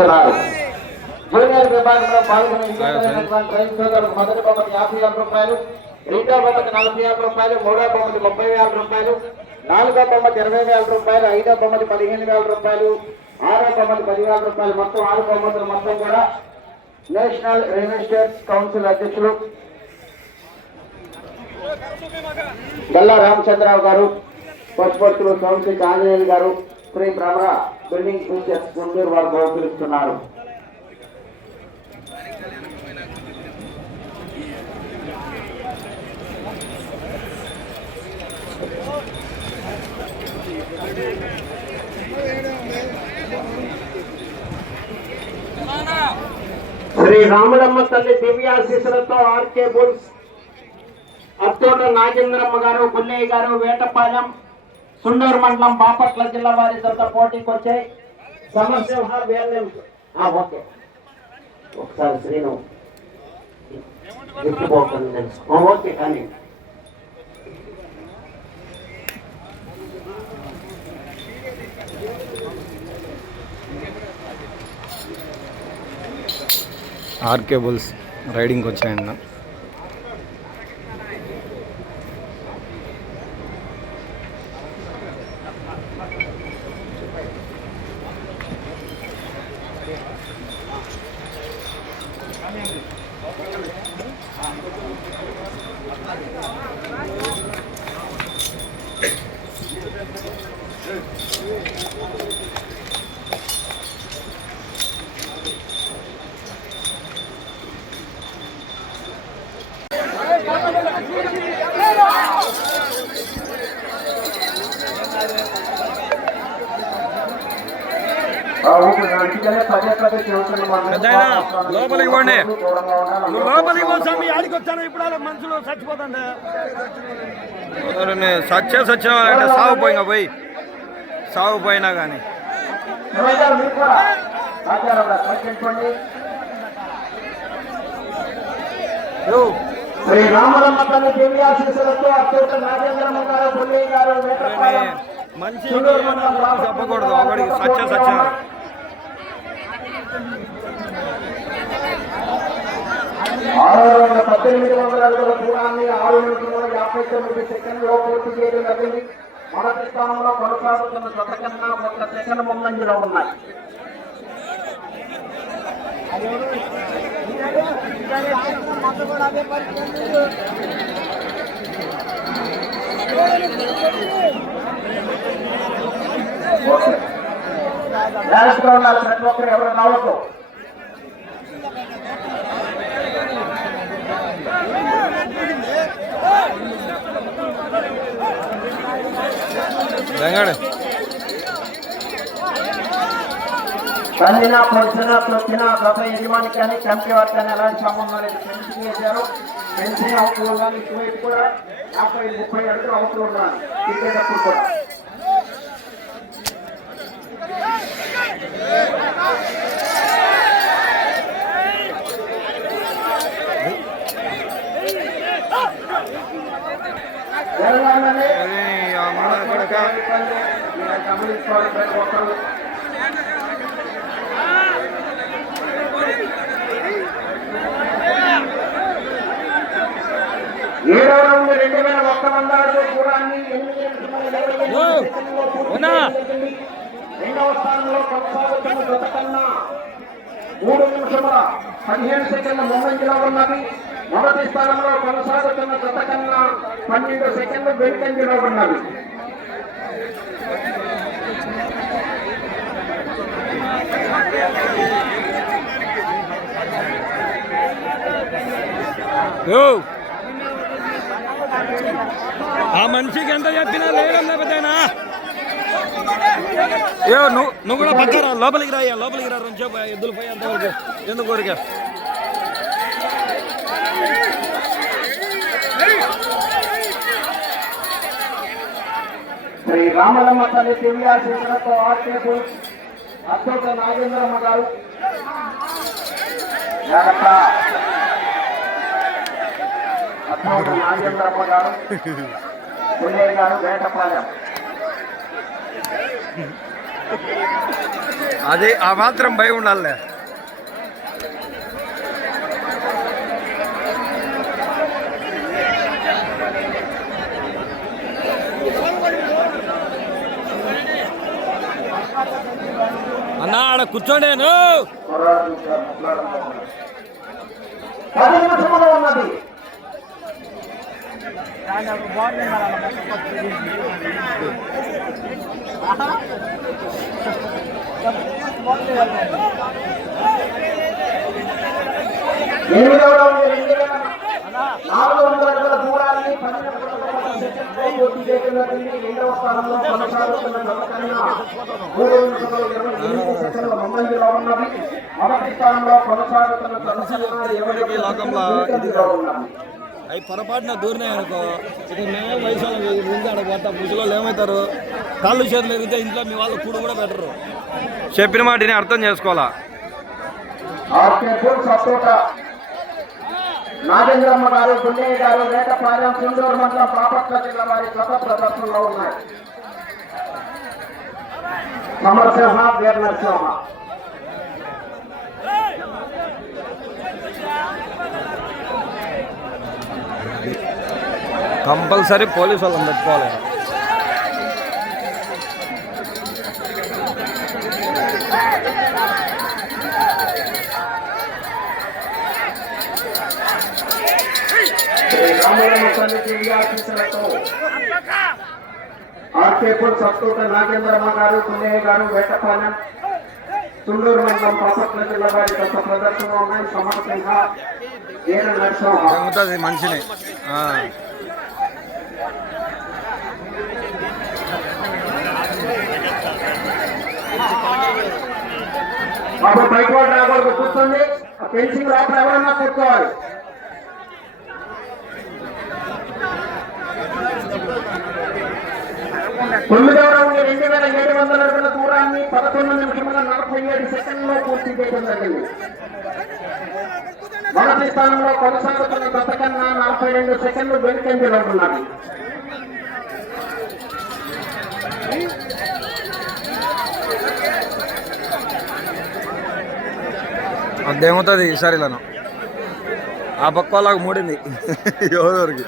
నిర్వహిస్తున్నారు. జూనియర్ విభాగంలో పాల్గొనే రైతు సోదరులకు మొదటి బహుమతి 50,000 రూపాయలు, రెండో బహుమతి 40,000 రూపాయలు, మూడో బహుమతి 30,000 రూపాయలు, నాలుగో బహుమతి 20,000 రూపాయలు, ఐదో బహుమతి 15,000 రూపాయలు, ఆరో బహుమతి 10,000 రూపాయలు. మొత్తం 6 బహుమతులు. మొత్తం కూడా నేషనల్ రియల్ ఎస్టేట్ కౌన్సిల్ అధ్యక్షులు గల్లా రామచంద్రరావు గారు, పశుపతులు సోమశి ఆంజనేయులు గారు, శ్రీ భ్రమర బిల్డింగ్ ఫీచర్స్ గుంటూరు వారు గౌరవిస్తున్నారు. శ్రీ రాములమ్మ తల్లి దివ్యాశీసులతో ఆర్కే బుల్స్, అత్తోట నాగేంద్రమ్మ గారు, పుల్లయ్య గారు, వేటపాలెం, సుండూరు మండలం, బాపట్ల జిల్లా వారి జత పోటీకి వచ్చాయి. సమరసింహ ఓకే ఒకసారి శ్రీను ఓకే కానీ ఆర్కే బుల్స్ రైడింగ్కి వచ్చాయన్న. లోపలికి పోండి, లోపలికి పోసామి. ఆడికి వచ్చాను ఇప్పుడు మనుషులు చచ్చిపోతాండి. సచ్చినా సాగుపోయినా పోయి సాగుపోయినా కానీ శ్రీ రామలమ్మ తల్లి దివ్యాశీసులతో అత్యంత నాగేంద్రమ్మ గారు, పుల్లయ్య గారు, వేటపాలెం, మంచి చెప్పకూడదు. ఒకడికి సత్య 1800 అడుగుల దూరాన్ని 6 నిమిషముల 59 సెకండ్లో పూర్తి చేయడం జరిగింది. మొదటి స్థానంలో కొనసాగుతున్న జత కన్నా 1 సెకండ్ ముందంజలో ఉన్నాయి. ప్రతి ఒక్కరు ఎవరు రావద్దు. తల్లిన పొడిచిన తొక్కిన గత యజమానికి కానీ కంపెనీ వారికి కానీ ఎలాంటి సంబంధం లేదు. ఫెన్సింగ్ వేశారు. ఫెన్సింగ్ అవుతూ ఉండాలి. ఇటువైపు కూడా 50-30 అడుగులు అవుతూ ఉండాలి. తిరిగేటప్పుడు కూడా గమనించుకోవాలి. ఏడవ రౌండ్ 2001 అడుగుల దూరాన్ని 2వ స్థానంలో కొనసాగుతున్న జత కన్నా 3 నిమిషముల 15 సెకండ్ల ముందంజలో ఉన్నది. మొదటి స్థానంలో కొనసాగుతున్న జత కన్నా 12 సెకండ్లు వెనుకంజలో ఉన్నది. ఆ మనిషికి ఎంత చెప్పినా లేదన్నా పెద్దనా. నువ్వు కూడా పక్కరా, లోపలికి రాయ్యా, లోపలికి రా. రెండు ఎద్దులు పోయి అంతవరకు ఎందుకు కోరిక. శ్రీ రామలమ్మ తల్లి దివ్యాశీసులతో ఆర్కే బుల్స్, అత్తోట నాగేంద్రమ్మ గారు, నాగేంద్రమ్మ గారు, పుల్లయ్య గారు, వేటపాలెం. అది ఆ మాత్రం భయం ఉండాలి. అన్నా ఆడ కూర్చోండేను. 10 నిమిషంలో ఉన్నది. ఎనిమిదవ రౌండ్ 400 అడుగుల దూరాన్ని 12 సెకండ్లలో పూర్తి చేసినటువంటి రెండవ స్థానంలో కొనసాగుతున్న జతకన్నా 3 నిమిషాలు 28 సెకండ్ల ముందంజలో ఉన్నది. మొదటి స్థానంలో కొనసాగుతున్న జతకన్నా 20 లోకంలో ఉన్నది. అవి పొరపాటున దూరినాయి అనుకో, ఇక మేము వయసు ముందు అడగబోతా ముసలోళ్ళు ఏమవుతారు, కాళ్ళు చేతులు ఎరిగితే ఇంట్లో మీ వాళ్ళు కూడు కూడా పెట్టరు. చెప్పిన మాటని అర్థం చేసుకోవాలా. నాగేంద్రమ్మ గారు, గుండయ్య గారు, వేటపాలెం, సింధూరు మండలం, బాపట్ల జిల్లా వారి గత ప్రదర్శనలో ఉన్నాయి. సమరసింహ, వీర నరసింహ. కంపల్సరీ పోలీసు వాళ్ళని పెట్టుకోవాలి. ఆర్కేపూర్ సత్తూట నాగేంద్రమ్మ గారు, గుండయ్య గారు, వేటపాలెం, తుండూరు మండలం, బాపట్ల జిల్లా వారి గత ప్రదర్శనలో ఉన్నాయి. సమరసింహ, వీర నరసింహ. మనిషిని బాబు బయట వాడు రాకూడదు, కూర్చోండి. ఫెన్సింగ్ లోపల ఎవరన్నా కూర్చోవాలి. తొమ్మిదవ రౌండ్ 2700 అడుగుల దూరాన్ని 11 నిమిషముల 47 సెకండ్లో పూర్తి చేయడం జరిగింది. మొదటి స్థానంలో కొనసాగుతున్న గత కన్నా 42 సెకండ్లు వెనుకంజలో ఉన్నది. అదేమవుతుంది ఈసారి ఇలా ఆ పక్క వాళ్ళకి మూడింది ఎవరెవరికి.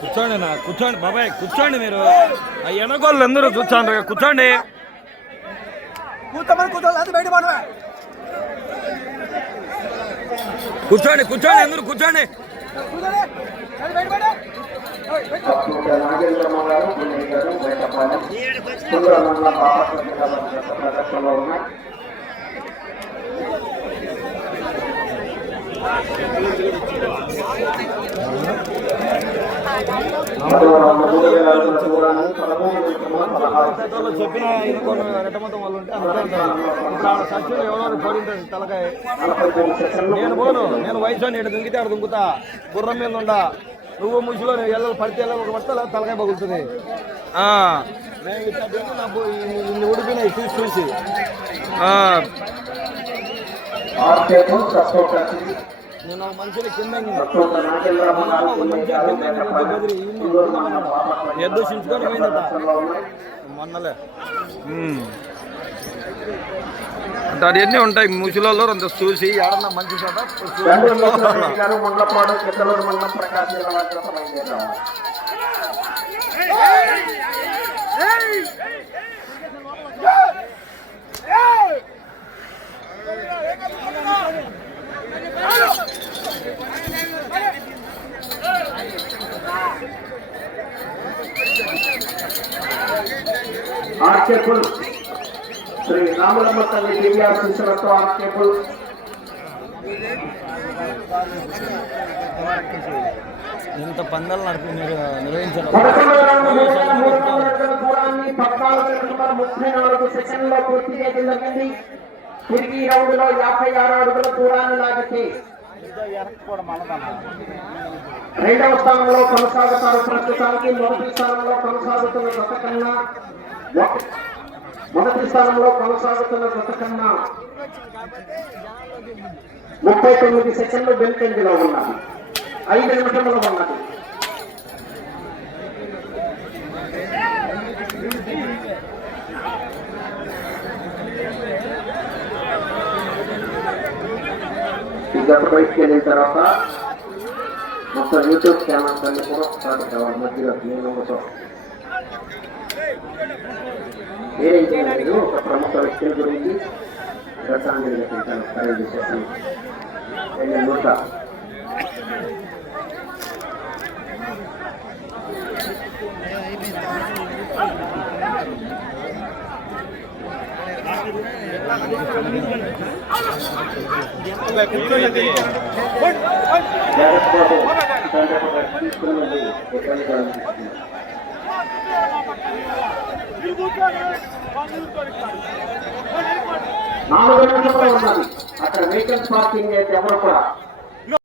కూర్చోండి నా, కూర్చోండి బాబాయ్, కూర్చోండి. మీరు ఆ ఎనగోళ్ళు అందరూ కూర్చోండి, కూర్చోండి. కూర్చోండి కూర్చోండి అందరూ కూర్చోండి. నాగేంద్రమ్మ గారు, గుండయ్య గారు, వేటపాలెం, తుండూరు మండలం, బాపట్ల జిల్లా వారి గత ప్రదర్శనలో ఉన్నాయి. చెప్పిన రెట్టమొత్తం వాళ్ళు ఉంటే ఇప్పుడు సచ్చులు ఎవరో పడింటుంది తలకాయ. నేను పోను, నేను వయసు అని దుంగితే ఆడ దుంకుతా, గుర్రం మీద ఉండా. నువ్వు ముసులో ఎల్లలు పడితే ఒక పడితే తలకాయ పగులుతుంది. నేను ఇట్లా నాకు ఉడిపోయినాయి చూసి నేను మనుషులు కింద ఎద్దు చించుకొని పోయిందట మొన్నలే. అంటే అవన్నీ ఉంటాయి ముసలిలో అంత చూసి ఏడన్నా మంచి చోట మండలపాడు, చిత్తలూరు మండలం, ప్రకాశం జిల్లా వారి గత బయలుదేరాము. ఆర్కేపుల్ శ్రీ రాములమ్మ తల్లి టీఆర్ శిష్యులతో ఆర్కేపుల్ ఇంత పందాలు నిర్వహించారు. 11,300 అడుగుల దూరాన్ని 14 సెకండ్లో పూర్తి చేయడం జరిగింది. తిరిగి రౌండ్ లో 56 అడుగుల దూరాన్ని లాగితే రెండవ స్థానంలో కొనసాగుతారు. ప్రస్తుతానికి మొదటి స్థానంలో కొనసాగుతున్న జత కన్నా 39 సెకండ్లు వెనుకంజలో ఉన్నది. 5 నిమిషంలో ఉన్నది. ఈ గత బయటికి వెళ్ళిన తర్వాత మొత్తం యూట్యూబ్ ఛానల్స్ అన్ని కూడా స్టార్ట్ కావాలి. మధ్యలో నేను ఏదైతే లేదు ఒక ప్రముఖ వ్యక్తుల గురించి ప్రశాంతంగా తింటాను. ఖరీదు చేశాను. నూట నాలుగు నిమిషంలో ఉన్నది. అక్కడ వెహికల్స్ పార్కింగ్ అయితే ఎవరు కూడా